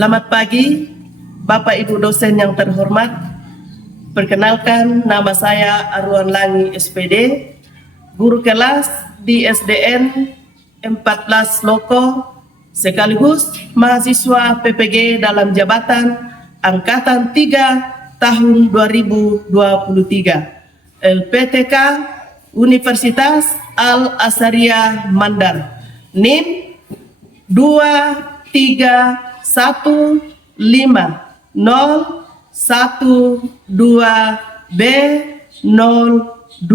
Selamat pagi, Bapak Ibu dosen yang terhormat. Perkenalkan, nama saya Arwan Langi SPD, guru kelas di SDN 14 Loko, sekaligus mahasiswa PPG dalam jabatan Angkatan 3 tahun 2023, LPTK Universitas Al-Azhariyah Mandar, NIM 2315012B02.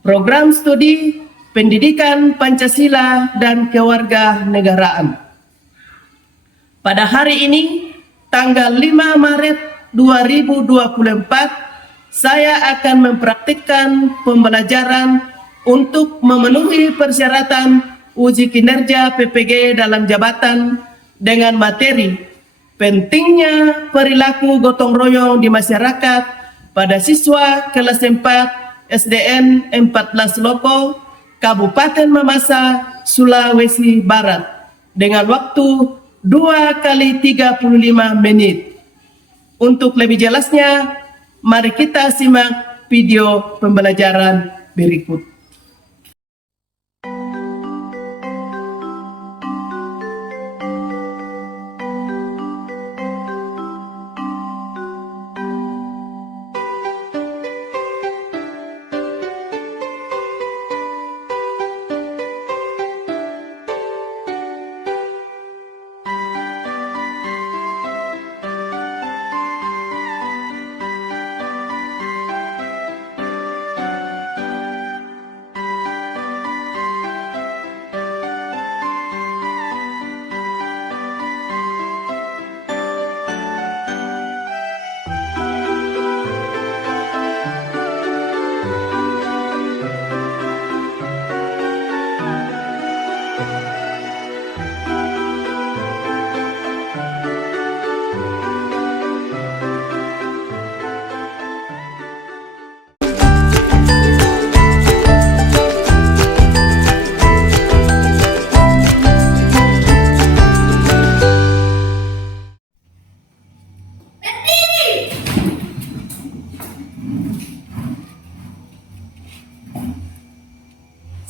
Program studi Pendidikan Pancasila dan Kewarganegaraan. Pada hari ini, tanggal 5 Maret 2024, saya akan mempraktikkan pembelajaran untuk memenuhi persyaratan uji kinerja PPG dalam jabatan dengan materi pentingnya perilaku gotong royong di masyarakat pada siswa kelas 4 SDN 14 Loko, Kabupaten Mamasa, Sulawesi Barat, dengan waktu 2 kali 35 menit. Untuk lebih jelasnya, mari kita simak video pembelajaran berikut.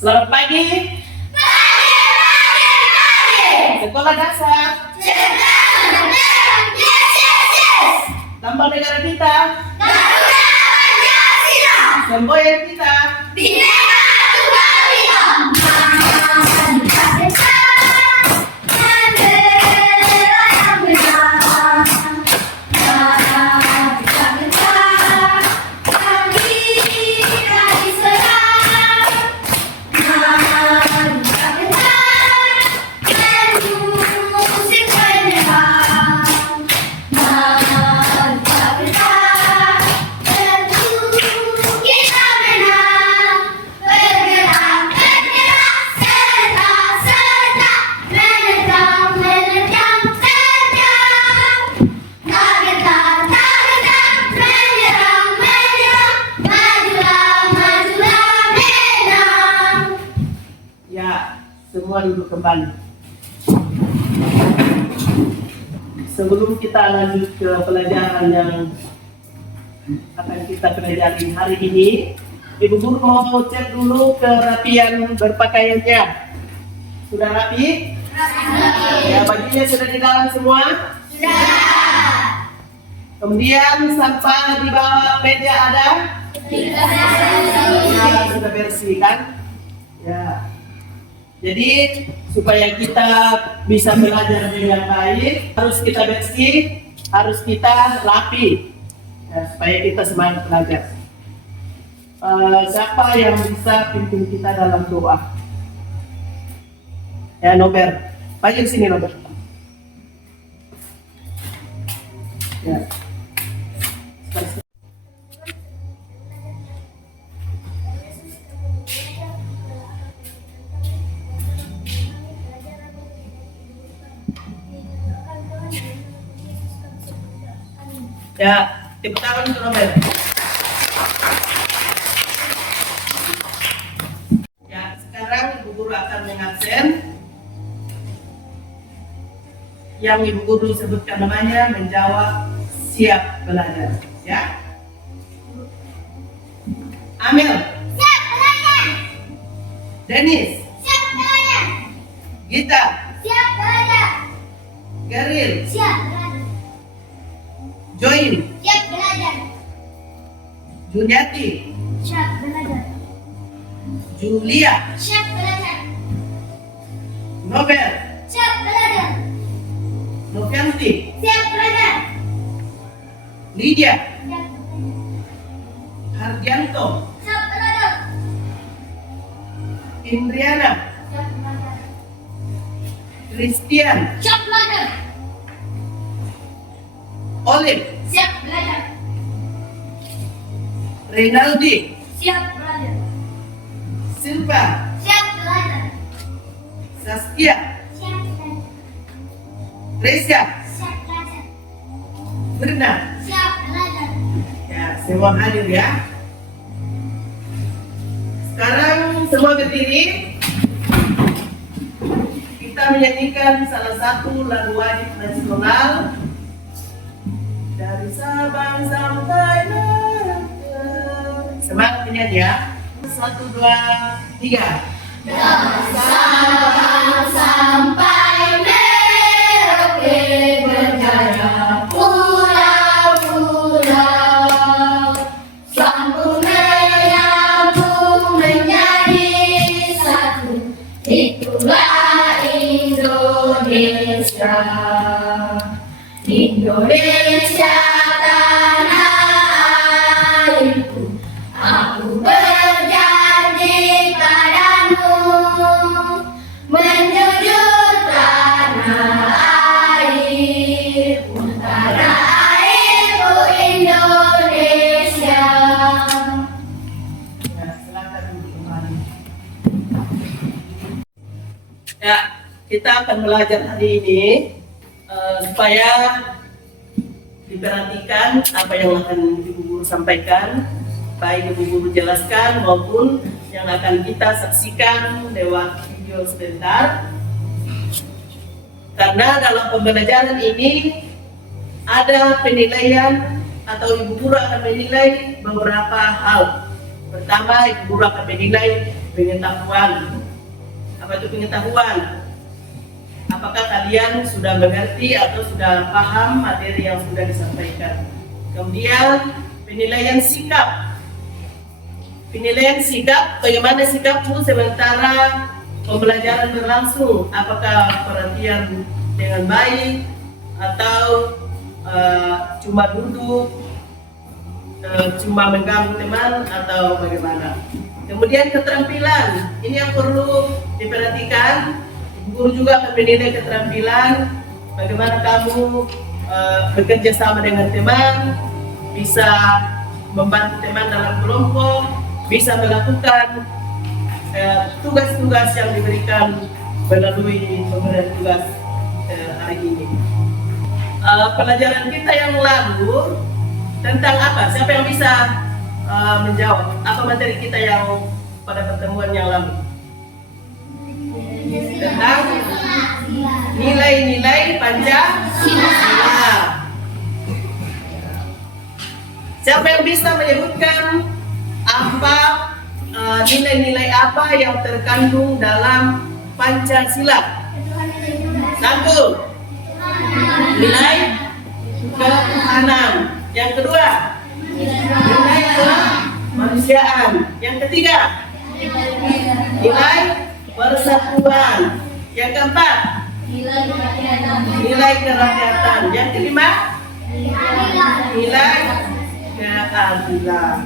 Selamat pagi. Sekolah dasar. Lambang negara kita. Semboyan kita. Semua duduk kembali. Sebelum kita lanjut ke pelajaran yang akan kita pelajari hari ini, Ibu Guru mau cek dulu kerapian berpakaiannya. Sudah rapi? Ya, bajunya sudah di dalam semua? Sudah. Kemudian sampah di bawah meja ada? Ya, sudah bersih kan? Ya. Jadi supaya kita bisa belajar dengan baik, harus kita bersih, harus kita rapi, ya, supaya kita semangat belajar. Siapa yang bisa pimpin kita dalam doa? Ya, Nober, maju sini Nober. Ya. Ya, tepuk tangan untuk Robert. Ya, sekarang Ibu Guru akan mengabsen. yang Ibu Guru sebutkan namanya menjawab siap belajar. Ya. Amel. Siap belajar. Dennis. Siap belajar. Gita. Siap belajar. Geril. Siap belajar. Join. Siap belajar. Juniati. Siap belajar. Julia. Siap belajar. Nobel. Siap belajar. Novianti. Siap belajar. Lydia. Siap belajar. Hardianto. Siap belajar. Indriana. Siap belajar. Christian. Siap belajar. Olive. Siap belajar. Rinaldi. Siap belajar. Silva. Siap belajar. Saskia. Siap belajar. Reza. Siap belajar. Berna. Siap belajar. Ya, semua hadir ya. Sekarang semua berdiri. Kita menyanyikan salah satu lagu wajib nasional dari Sabang sampai Merauke. Semangat menyanyi ya. 1, 2, 3. Sabang sampai Merauke berjaya pulau-pulau, sambung menyambung menjadi satu, itulah Indonesia. Indonesia tanah airku, aku berjanji padamu menjunjung tanah airku, tanah airku Indonesia. Ya, silakan duduk kembali. Ya, kita akan belajar hari ini supaya diperhatikan apa yang akan Ibu Guru sampaikan, baik Ibu Guru jelaskan maupun yang akan kita saksikan lewat video sebentar. Karena dalam pembelajaran ini ada penilaian atau Ibu Guru akan menilai beberapa hal. Pertama, Ibu Guru akan menilai pengetahuan. Apa itu pengetahuan? Apakah kalian sudah mengerti atau sudah paham materi yang sudah disampaikan? Kemudian penilaian sikap. Penilaian sikap, bagaimana sikapmu sementara pembelajaran berlangsung? Apakah perhatian dengan baik atau cuma duduk, cuma mengganggu teman atau bagaimana? Kemudian keterampilan, ini yang perlu diperhatikan. Guru juga akan menilai keterampilan, bagaimana kamu bekerja sama dengan teman, bisa membantu teman dalam kelompok, bisa melakukan tugas-tugas yang diberikan melalui pemberian tugas hari ini. Pelajaran kita yang lalu tentang apa? Siapa yang bisa menjawab? Apa materi kita yang pada pertemuan yang lalu? Tentang nilai-nilai Pancasila. Siapa yang bisa menyebutkan apa nilai-nilai apa yang terkandung dalam Pancasila? Satu, nilai ketuhanan. Yang kedua, nilai kemanusiaan. Yang ketiga, nilai persatuan. Yang keempat, nilai kerakyatan. Yang kelima, nilai keadilan.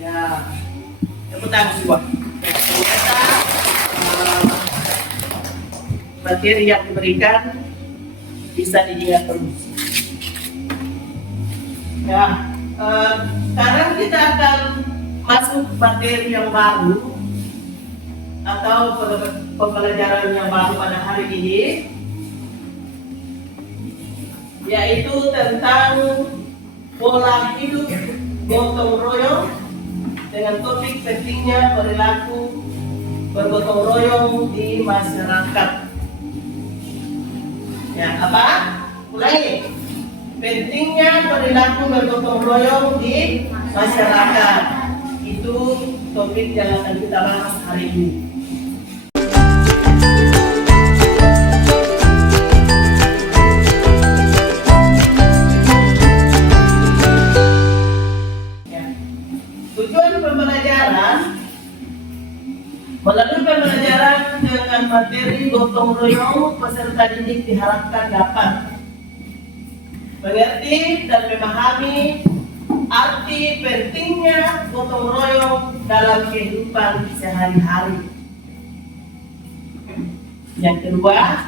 Ya, tepuk tangan semua. Ternyata materi yang diberikan bisa diingat terus. Ya, sekarang kita akan masuk materi yang baru atau pembelajaran yang baru pada hari ini, yaitu tentang pola hidup gotong royong dengan topik pentingnya perilaku bergotong royong di masyarakat. Ya, apa? Ulangi. Pentingnya perilaku bergotong royong di masyarakat. Itu topik yang akan kita bahas hari ini. Tujuan pembelajaran melalui pembelajaran dengan materi gotong royong, peserta didik diharapkan dapat mengerti dan memahami arti pentingnya gotong royong dalam kehidupan sehari-hari. Yang kedua,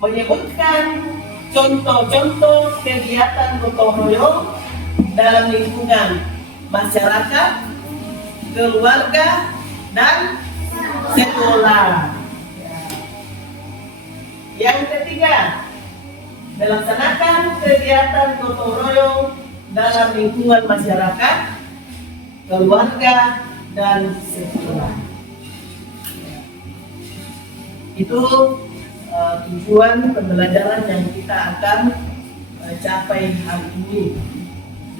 menyebutkan contoh-contoh kegiatan gotong royong dalam lingkungan masyarakat, keluarga, dan sekolah. Yang ketiga, melaksanakan kegiatan gotong royong dalam lingkungan masyarakat, keluarga, dan sekolah. Itu tujuan pembelajaran yang kita akan capai hari ini.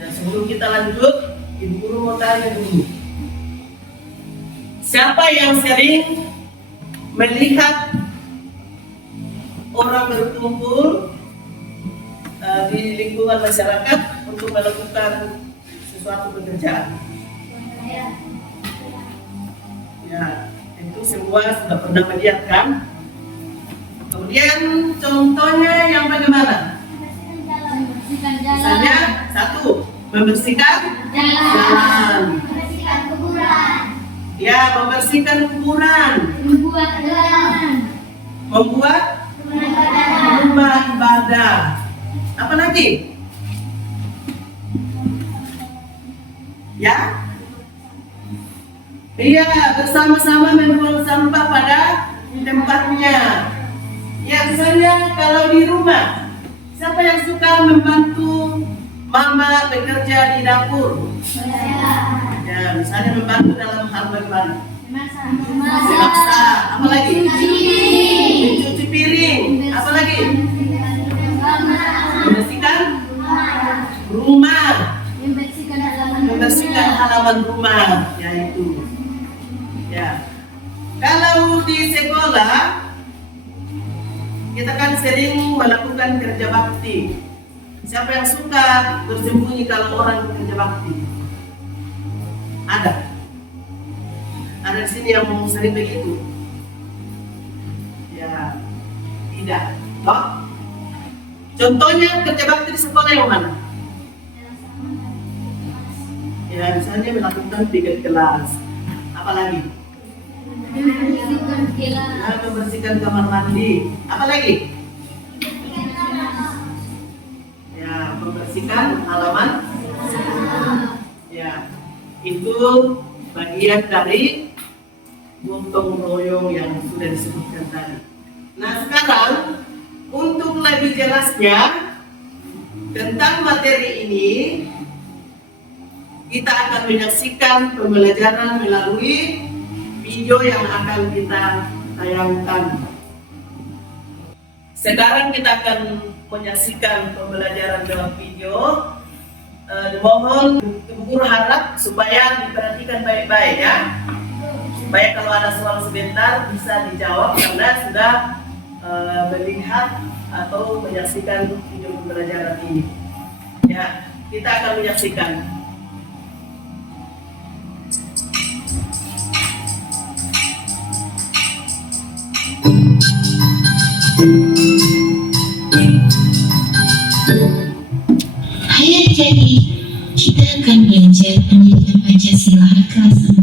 Dan sebelum kita lanjut, Ibu Guru mau tanya dulu. Siapa yang sering melihat orang berkumpul di lingkungan masyarakat untuk melakukan sesuatu pekerjaan? Ya, itu semua sudah pernah melihat kan? Kemudian contohnya yang bagaimana? Misalnya, satu, membersihkan jalan. Membersihkan kuburan. Ya, membersihkan kuburan. Membuat gelangan. Membuat rumah ibadah. Apa lagi? Ya? Iya, bersama-sama membuang sampah pada tempatnya. Ya, misalnya kalau di rumah, siapa yang suka membantu mama bekerja di dapur? Ya, misalnya membantu dalam hal bagaimana? Memasak. Apa lagi? Mencuci piring. Apa lagi? Membersihkan rumah. Membersihkan halaman rumah. Ya, itu. Ya. Kalau di sekolah, kita kan sering melakukan kerja bakti. Siapa yang suka bersembunyi kalau orang bekerja bakti? Ada di sini yang mau sering begitu? Ya, tidak. Toh? Contohnya kerja bakti di sekolah yang mana? Ya, misalnya melakukan tiket kelas. Apa lagi? Membersihkan kamar mandi. Apa lagi? Ya, membersihkan halaman. Ya, itu bagian dari gotong royong yang sudah disebutkan tadi. Nah, sekarang untuk lebih jelasnya tentang materi ini, kita akan menyaksikan pembelajaran melalui video yang akan kita tayangkan. Sekarang kita akan menyaksikan pembelajaran dalam video. Mohon Ibu Guru harap supaya diperhatikan baik-baik ya, supaya kalau ada soal sebentar bisa dijawab karena sudah melihat atau menyaksikan video pembelajaran ini. Ya, kita akan menyaksikan. Hai adik-adik, kita akan belajar pendidikan Pancasila kelas 4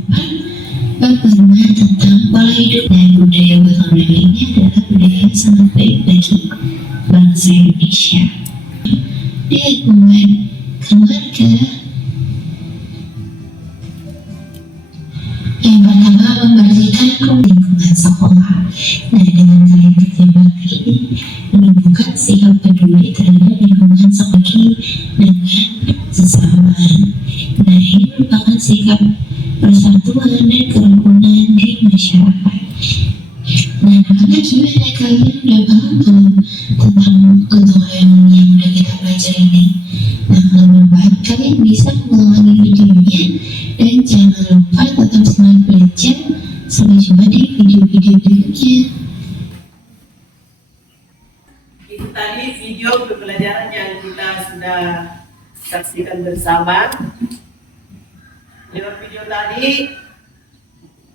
bab 5 tentang pola hidup dan budaya Betawi. Ini adalah budaya yang sangat baik bagi bangsa Indonesia. Di lingkungan keluarga, yang pertama membersihkan lingkungan sekolah. Nah, dengan kalian kerja bakti ini menunjukkan sikap peduli terhadap lingkungan sekolah dengan sesama. Nah, ini merupakan sikap persatuan dan kerukunan di masyarakat. Nah, Karena gimana kalian udah paham belum tentang tutorial yang udah kita pelajari ini? Nah, kalau belum paham, kalian bisa mengulangi videonya dan jangan lupa tetap semangat belajar. Sampai jumpa di video-video berikutnya. Itu tadi video pembelajaran yang kita sudah saksikan bersama. Lewat video tadi,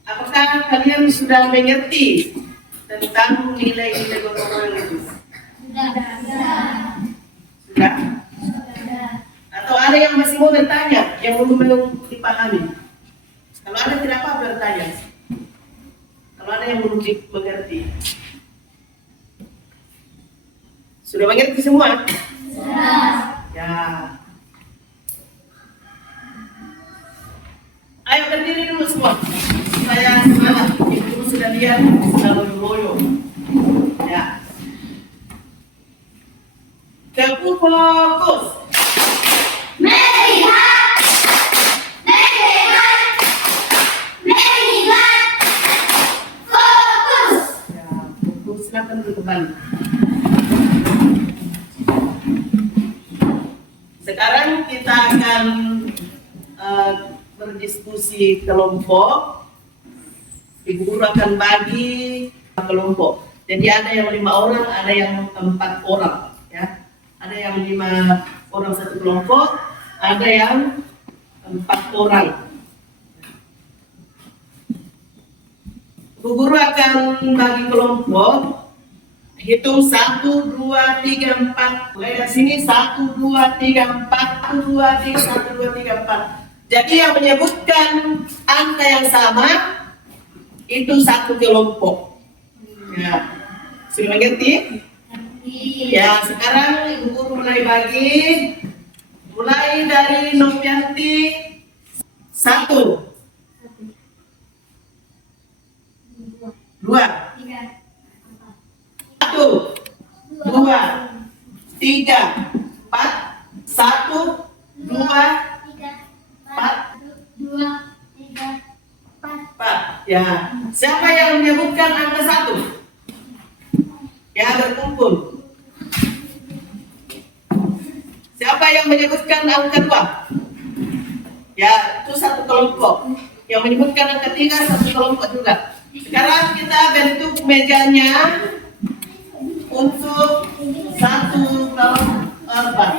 apakah kalian sudah mengerti tentang nilai-nilai gotong royong itu? Sudah? Atau ada yang masih mau bertanya, yang belum dipahami? Kalau ada tidak apa bertanya. Kalau ada yang belum mengerti. Sudah mengerti semua? Sudah. Ya. Ayo berdiri dulu semua. Supaya semangat. Ibu sudah lihat, sudah loyo-loyo. Ya. Teguh fokus. Melihat, melihat, melihat, fokus. Ya, fokus. Silakan duduk kembali. Sekarang kita akan berdiskusi kelompok. Ibu guru akan bagi kelompok. Jadi ada yang 5 orang, ada yang 4 orang. Ya, ada yang 5 orang satu kelompok, ada yang 4 orang. Ibu guru akan bagi kelompok. Hitung 1, 2, 3, 4. Mulai dari sini 1, 2, 3, 4. 1, 2, 3, 1, 2, 3, 4. Jadi yang menyebutkan angka yang sama itu satu kelompok. Ya, sudah mengerti? Ya, sekarang ibu guru mulai bagi. Mulai dari Novianti 1, 2, 1, 2, 3, 4, 1, 2, 4. Ya, siapa yang menyebutkan angka 1? Ya, berkumpul. Siapa yang menyebutkan angka 2? Ya, itu satu kelompok. Yang menyebutkan angka 3 satu kelompok juga. Sekarang kita bentuk mejanya untuk satu kelompok,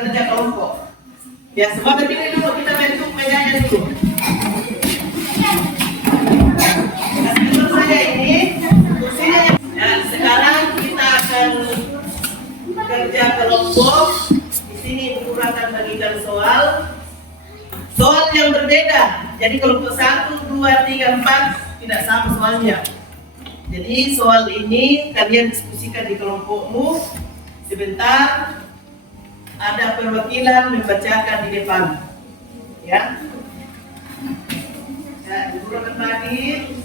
kerja kelompok. Ya, semua berdiri dulu, kita bentuk mejanya dulu. Nah, saya ini kursinya. Dan sekarang kita akan kerja kelompok. Di sini ibu guru akan bagikan soal yang berbeda. Jadi kelompok 1, 2, 3, 4 tidak sama soalnya. Jadi soal ini kalian diskusikan di kelompokmu. Sebentar ada perwakilan membacakan di depan. Ya. Ya, ibu akan bagi.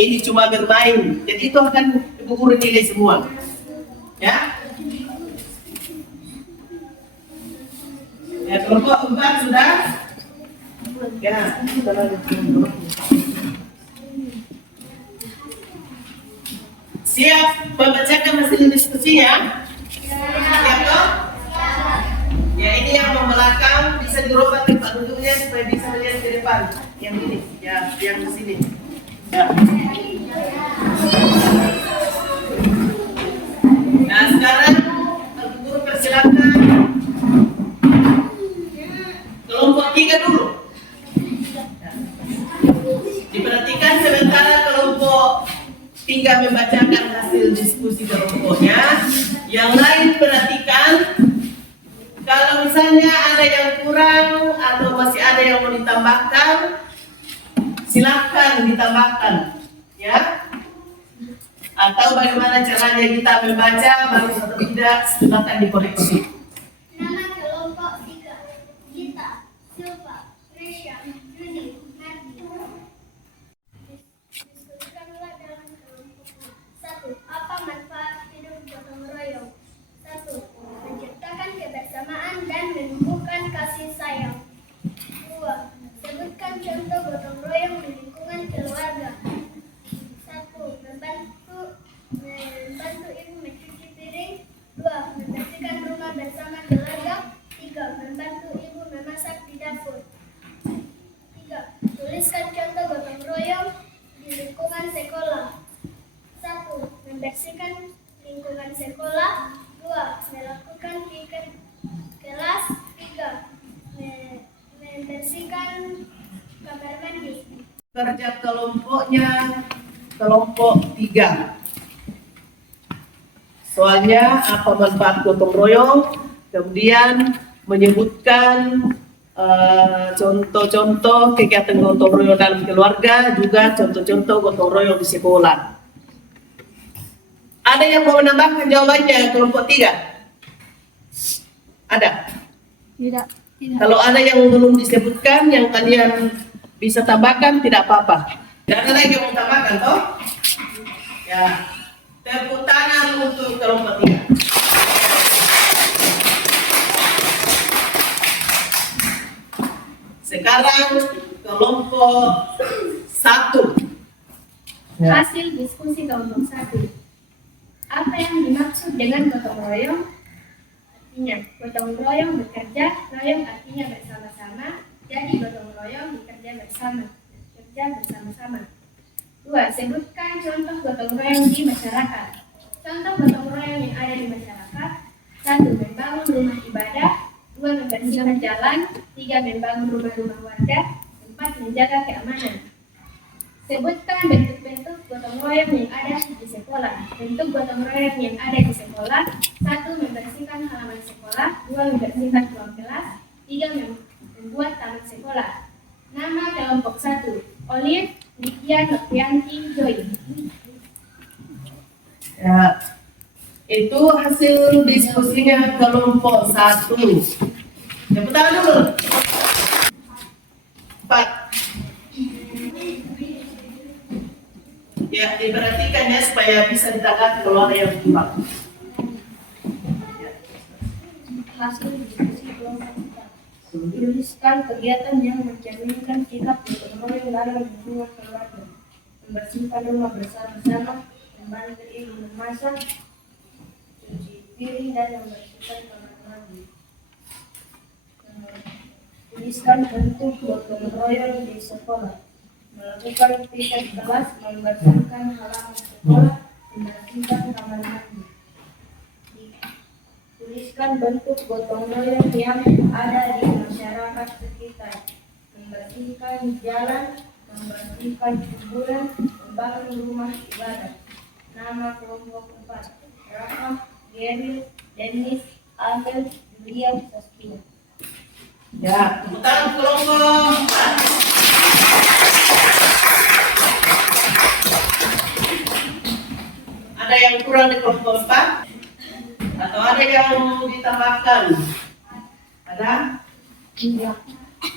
Ini cuma bermain, jadi itu akan ibu guru nilai semua. Ya. Ya, kelompok 4 sudah. Ya, siap membacakan hasil diskusinya? Siap toh? Ya, ini yang membelakang bisa dirubah tempat duduknya supaya bisa melihat ke depan. Yang ini, ya, yang di sini. Ya. Nah, sekarang ibu guru persilakan kelompok 3 dulu. Diperhatikan sementara kelompok 3 membacakan hasil diskusi kelompoknya. Yang lain perhatikan, kalau misalnya ada yang kurang atau masih ada yang mau ditambahkan, silahkan ditambahkan, ya. Atau bagaimana caranya kita membaca, bagus atau tidak, silahkan dikoreksi. Nama kelompok 3. Gita, Silva, Gresha, Juni, Nardi. Diskusikanlah dalam kelompokmu. 1. Apa manfaat hidup gotong royong? 1. Menciptakan kebersamaan dan menumbuhkan kasih sayang. 2. Sebutkan contoh gotong royong di lingkungan keluarga. 1. Membantu ibu mencuci piring. 2. Membersihkan rumah bersama keluarga. 3. Membantu ibu memasak di dapur. 3. Tuliskan contoh gotong royong di lingkungan sekolah. 1. Membersihkan lingkungan sekolah. 2. Melakukan pikir kelas. 3. Membersihkan kamar mandi. Kerja kelompoknya kelompok 3. Soalnya apa manfaat gotong royong, kemudian menyebutkan contoh-contoh kegiatan gotong royong dalam keluarga, juga contoh-contoh gotong royong di sekolah. Ada yang mau menambahkan jawabannya kelompok 3? Ada? Tidak. Kalau ada yang belum disebutkan, yang kalian bisa tambahkan, tidak apa-apa. Tidak ada lagi yang mau tambahkan, toh? Ya, tepuk tangan untuk kelompok 3. Sekarang kelompok 1. Ya. Hasil diskusi kelompok 1. Apa yang dimaksud dengan gotong royong? Artinya, gotong royong bekerja, royong artinya bersama-sama, jadi gotong royong bekerja bersama, bekerja bersama-sama. 2. Sebutkan contoh gotong royong di masyarakat. Contoh gotong royong yang ada di masyarakat: 1. Membangun rumah ibadah. 2. Membersihkan jalan. 3. Membangun rumah-rumah warga. 4. Menjaga keamanan. Sebutkan bentuk-bentuk gotong royong yang ada di sekolah. Bentuk gotong royong yang ada di sekolah: 1. Membersihkan halaman sekolah. 2. Membersihkan ruang kelas. 3. Membuat taman sekolah. Nama kelompok 1: Olive, Lydia, Novianti, Joy. Ya, itu hasil diskusinya kelompok 1. Tepuk tangan dulu. 4. Ya, diperhatikan ya supaya bisa ditanggapi kalau ada yang kurang. Hasil diskusi kelompok 4. Tuliskan kegiatan yang mencerminkan sikap gotong royong dalam lingkungan keluarga. Membersihkan rumah bersama-sama, membantu ibu memasak, cuci piring, dan membersihkan kamar mandi. Tuliskan bentuk gotong royong di sekolah. Melakukan piket kelas, membersihkan halaman sekolah, membersihkan kamar mandi. Tuliskan bentuk gotong royong yang ada di masyarakat sekitar. Membersihkan jalan, membersihkan kuburan, membangun rumah ibadah. Nama kelompok 4: Rahma, Gary, Dennis, Abel, Julia, Saskia. Ya, tepuk tangan kelompok 4. Ada yang kurang di kelompok 4? Atau ada yang ditambahkan? Ada? Tidak.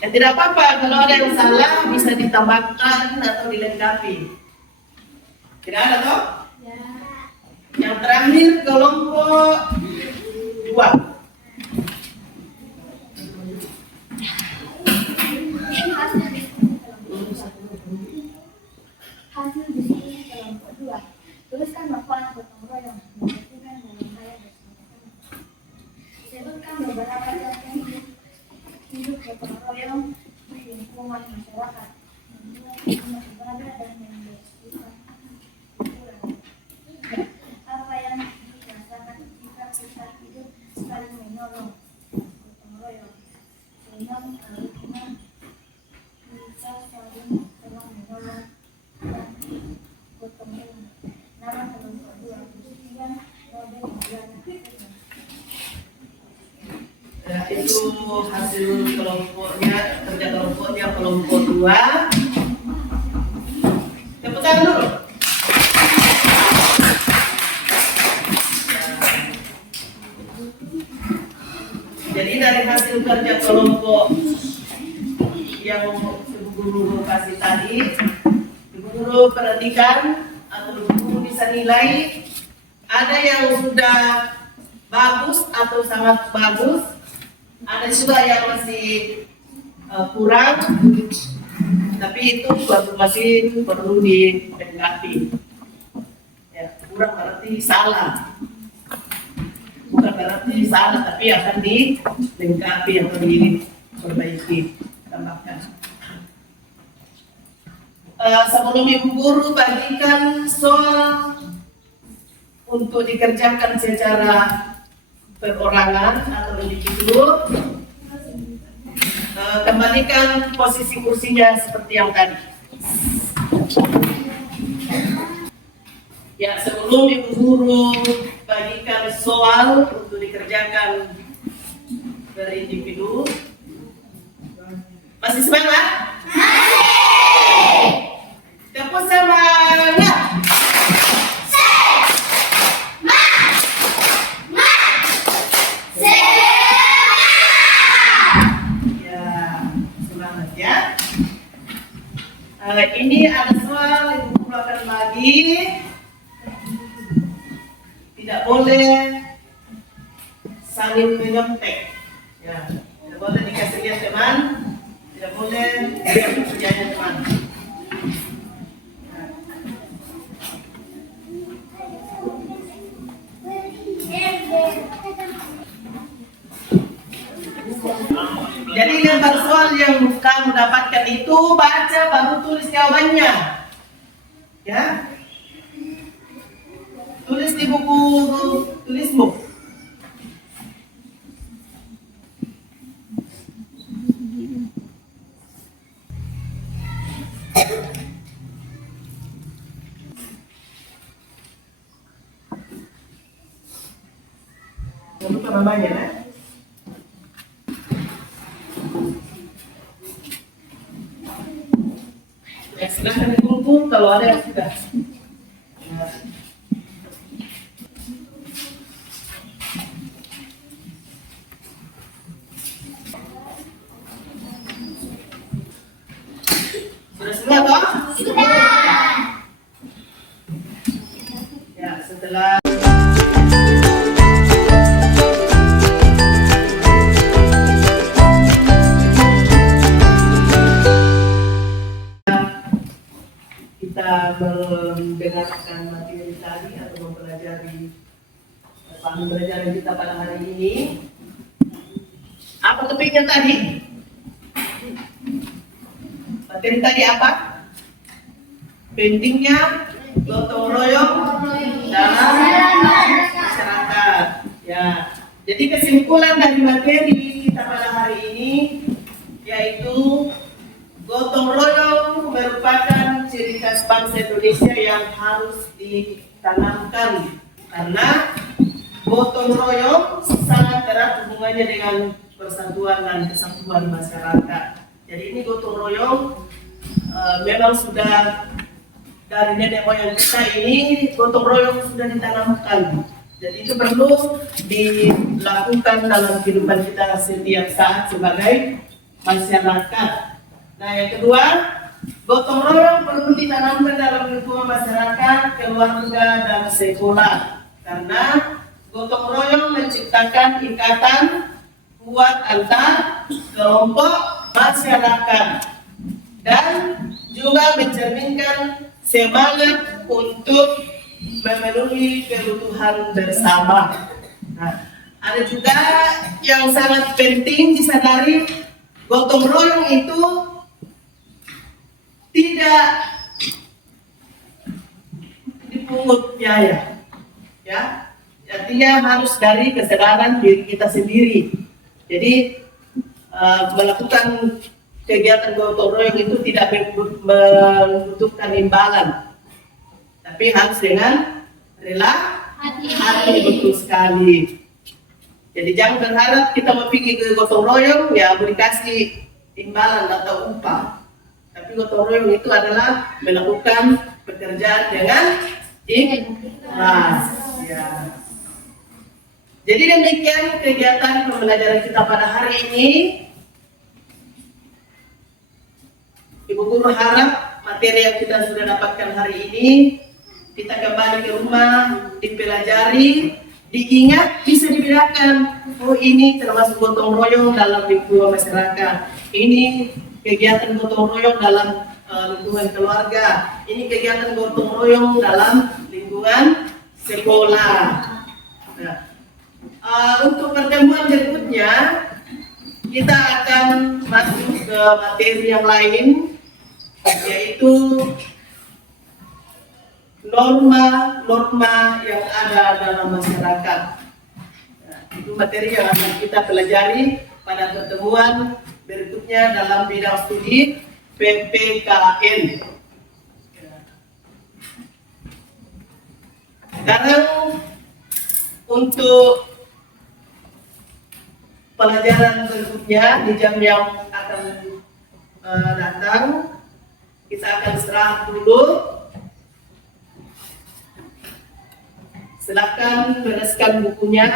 Ya tidak apa-apa, kalau ada yang salah bisa ditambahkan atau dilengkapi. Tidak ada toh? Ya. Yang terakhir kelompok 2. Hasil diskusi kelompok 2. Tuliskan manfaat gotong royong. Membersihkan dalam hal bersama-sama. Sebutkan beberapa contoh hidup gotong royong di lingkungan masyarakat. Membuat rumah ibadah dan membersihkan kuburan. Apa yang dirasakan jika kita hidup saling menolong? Gotong royong. Dengan lingkungan bisa saling tolong menolong dan gotong royong. itu hasil kelompoknya, kerja kelompoknya kelompok 2. Tepuk tangan dulu. Jadi dari hasil kerja kelompok yang Ibu Guru kasih tadi, Ibu Guru perhatikan atau Ibu Guru bisa nilai ada yang sudah bagus atau sangat bagus, ada juga yang masih kurang, tapi itu masih perlu dilengkapi. Ya, kurang berarti salah. Bukan berarti salah, tapi akan dilengkapi atau diperbaiki, tambahkan. Sebelum Ibu Guru bagikan soal untuk dikerjakan secara perorangan atau individu, kembalikan posisi kursinya seperti yang tadi. Ya, sebelum Ibu Guru bagikan soal untuk dikerjakan berindividu, masih semangat? Tepuk semangat! Ini ada soal yang Ibu Guru akan bagi. Tidak boleh saling menyontek. Ya, tidak boleh dikasih lihat teman, tidak boleh lihat kerjanya teman. Jadi lembar soal yang kamu dapatkan itu baca baru tulis jawabannya, ya. Tulis di buku tulismu. Jangan lupa namanya, ya. Ya, silahkan dikumpul kalau ada yang sudah. Ya. Sudah semua toh? Sudah. Ya, setelah kita mendengarkan materi tadi atau mempelajari pembelajaran kita pada hari ini, apa topiknya tadi? Materi tadi apa? Pentingnya gotong royong dalam masyarakat. Ya, jadi kesimpulan dari materi kita pada hari ini yaitu gotong royong merupakan ciri khas bangsa Indonesia yang harus ditanamkan karena gotong royong sangat erat hubungannya dengan persatuan dan kesatuan masyarakat. Jadi ini gotong royong memang sudah dari nenek moyang kita, ini gotong royong sudah ditanamkan. Jadi itu perlu dilakukan dalam kehidupan kita setiap saat sebagai masyarakat. Nah, yang kedua, gotong royong perlu ditanamkan dalam lingkungan masyarakat, keluarga, dan sekolah. Karena gotong royong menciptakan ikatan kuat antar kelompok masyarakat dan juga mencerminkan semangat untuk memenuhi kebutuhan bersama. Nah, ada juga yang sangat penting disadari, gotong royong itu tidak dipungut biaya, ya. Artinya harus dari kesadaran diri kita sendiri. Jadi melakukan kegiatan gotong royong itu tidak membutuhkan imbalan, tapi harus dengan rela hati, betul sekali. Jadi jangan berharap kita mau pergi ke gotong royong ya mau dikasih imbalan atau upah. Tapi gotong royong itu adalah melakukan pekerjaan dengan ikhlas. Ya. Jadi demikian kegiatan pembelajaran kita pada hari ini. Ibu guru harap materi yang kita sudah dapatkan hari ini kita kembali ke rumah, dipelajari, diingat, bisa dibedakan. Oh ini termasuk gotong royong dalam lingkungan masyarakat. Ini kegiatan gotong royong dalam lingkungan keluarga. Ini kegiatan gotong royong dalam lingkungan sekolah. Nah, untuk pertemuan berikutnya kita akan masuk ke materi yang lain, yaitu norma-norma yang ada dalam masyarakat. Nah, itu materi yang akan kita pelajari pada pertemuan berikutnya dalam bidang studi PPKN. Sekarang untuk pelajaran berikutnya di jam yang akan datang, kita akan istirahat dulu. Silakan bereskan bukunya,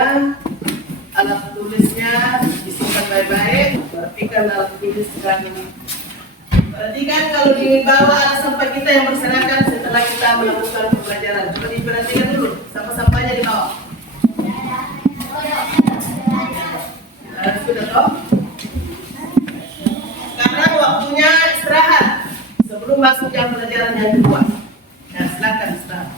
alat tulisnya disimpan baik-baik. Perhatikan alat tulis kami. Perhatikan kalau di bawah ada sampah kita yang berserakan setelah kita melakukan pembelajaran. Coba diperhatikan dulu, sampah-sampahnya di bawah. Sudah toh? Sekarang waktunya istirahat sebelum masuk jam pelajaran yang kedua. Nah, silakan istirahat.